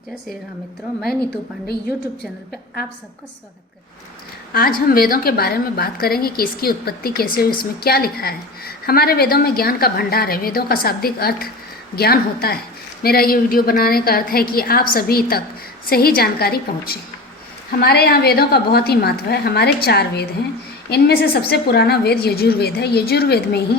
जय श्री राम मित्रों, मैं नीतू पांडे यूट्यूब चैनल पे आप सबका स्वागत करती हूँ। आज हम वेदों के बारे में बात करेंगे कि इसकी उत्पत्ति कैसे हुई, इसमें क्या लिखा है। हमारे वेदों में ज्ञान का भंडार है। वेदों का शाब्दिक अर्थ ज्ञान होता है। मेरा ये वीडियो बनाने का अर्थ है कि आप सभी तक सही जानकारी पहुँचे। हमारे यहाँ वेदों का बहुत ही महत्व है। हमारे 4 वेद हैं। इनमें से सबसे पुराना वेद यजुर्वेद है। यजुर्वेद में ही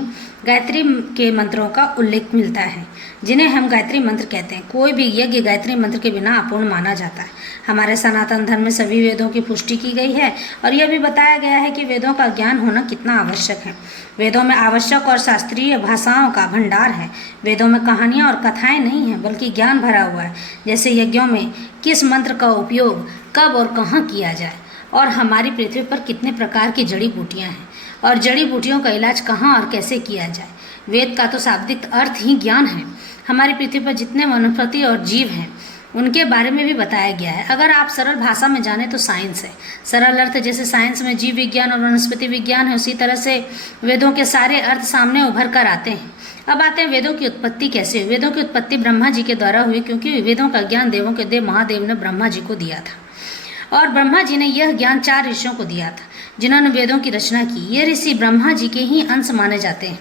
गायत्री के मंत्रों का उल्लेख मिलता है, जिन्हें हम गायत्री मंत्र कहते हैं। कोई भी यज्ञ गायत्री मंत्र के बिना अपूर्ण माना जाता है। हमारे सनातन धर्म में सभी वेदों की पुष्टि की गई है और यह भी बताया गया है कि वेदों का ज्ञान होना कितना आवश्यक है। वेदों में आवश्यक और शास्त्रीय भाषाओं का भंडार है। वेदों में कहानियाँ और कथाएं नहीं हैं, बल्कि ज्ञान भरा हुआ है। जैसे यज्ञों में किस मंत्र का उपयोग कब और कहाँ किया जाए, और हमारी पृथ्वी पर कितने प्रकार की जड़ी बूटियाँ हैं, और जड़ी बूटियों का इलाज कहाँ और कैसे किया जाए। वेद का तो शाब्दिक अर्थ ही ज्ञान है। हमारी पृथ्वी पर जितने वनस्पति और जीव हैं, उनके बारे में भी बताया गया है। अगर आप सरल भाषा में जाने तो साइंस है। सरल अर्थ जैसे साइंस में जीव विज्ञान और वनस्पति विज्ञान है, उसी तरह से वेदों के सारे अर्थ सामने उभर कर आते हैं। अब आते हैं वेदों की उत्पत्ति कैसे हुई। वेदों की उत्पत्ति ब्रह्मा जी के द्वारा हुई, क्योंकि वेदों का ज्ञान देवों के देव महादेव ने ब्रह्मा जी को दिया था, और ब्रह्मा जी ने यह ज्ञान 4 ऋषियों को दिया था, जिन्होंने वेदों की रचना की। ये ऋषि ब्रह्मा जी के ही अंश माने जाते हैं।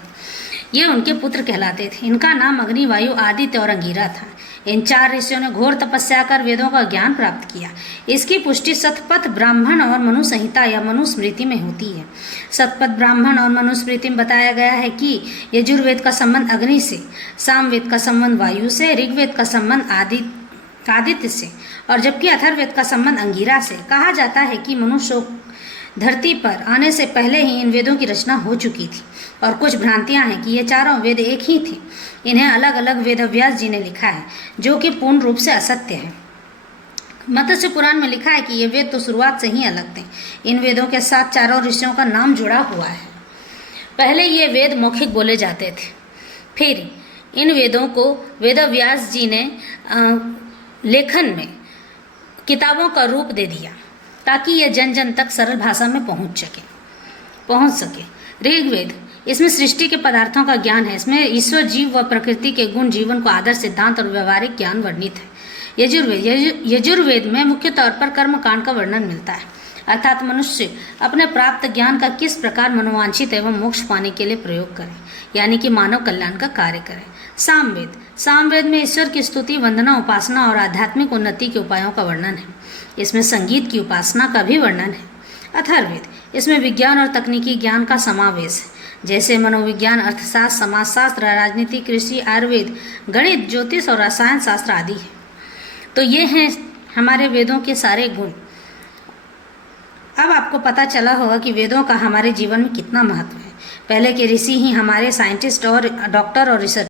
ये उनके पुत्र कहलाते थे। इनका नाम अग्नि, वायु, आदित्य और अंगिरा था। इन 4 ऋषियों ने घोर तपस्या कर वेदों का ज्ञान प्राप्त किया। इसकी पुष्टि शतपथ ब्राह्मण और मनुसंहिता या मनुस्मृति में होती है। शतपथ ब्राह्मण और मनुस्मृति में बताया गया है कि यजुर्वेद का संबंध अग्नि से, सामवेद का संबंध वायु से, ऋग्वेद का संबंध आदित्य से, और जबकि अथर्ववेद का संबंध अंगिरा से। कहा जाता है कि मनुष्य धरती पर आने से पहले ही इन वेदों की रचना हो चुकी थी, और कुछ भ्रांतियां हैं कि ये चारों वेद एक ही थे। इन्हें अलग अलग वेदव्यास जी ने लिखा है, जो कि पूर्ण रूप से असत्य है। मत्स्य पुराण में लिखा है कि ये वेद तो शुरुआत से ही अलग थे। इन वेदों के साथ चारों ऋषियों का नाम जुड़ा हुआ है। पहले ये वेद मौखिक बोले जाते थे, फिर इन वेदों को वेदव्यास जी ने लेखन में किताबों का रूप दे दिया, ताकि यह जन जन तक सरल भाषा में पहुंच सके। ऋग्वेद, इसमें सृष्टि के पदार्थों का ज्ञान है। इसमें ईश्वर, जीव व प्रकृति के गुण, जीवन को आदर्श, सिद्धांत और व्यवहारिक ज्ञान वर्णित है। यजुर्वेद में मुख्य तौर पर कर्म कांड का वर्णन मिलता है, अर्थात मनुष्य अपने प्राप्त ज्ञान का किस प्रकार मनोवांछित एवं मोक्ष पाने के लिए प्रयोग करे, यानी कि मानव कल्याण का कार्य करे। सामवेद में ईश्वर की स्तुति, वंदना, उपासना और आध्यात्मिक उन्नति के उपायों का वर्णन है। इसमें संगीत की उपासना का भी वर्णन है। अथर्ववेद, इसमें विज्ञान और तकनीकी ज्ञान का समावेश है, जैसे मनोविज्ञान, अर्थशास्त्र, समाजशास्त्र, राजनीति, कृषि, आयुर्वेद, गणित, ज्योतिष और रसायन शास्त्र आदि है। तो ये हैं हमारे वेदों के सारे गुण। अब आपको पता चला होगा कि वेदों का हमारे जीवन में कितना महत्व है। पहले के ऋषि ही हमारे साइंटिस्ट और डॉक्टर और रिसर्च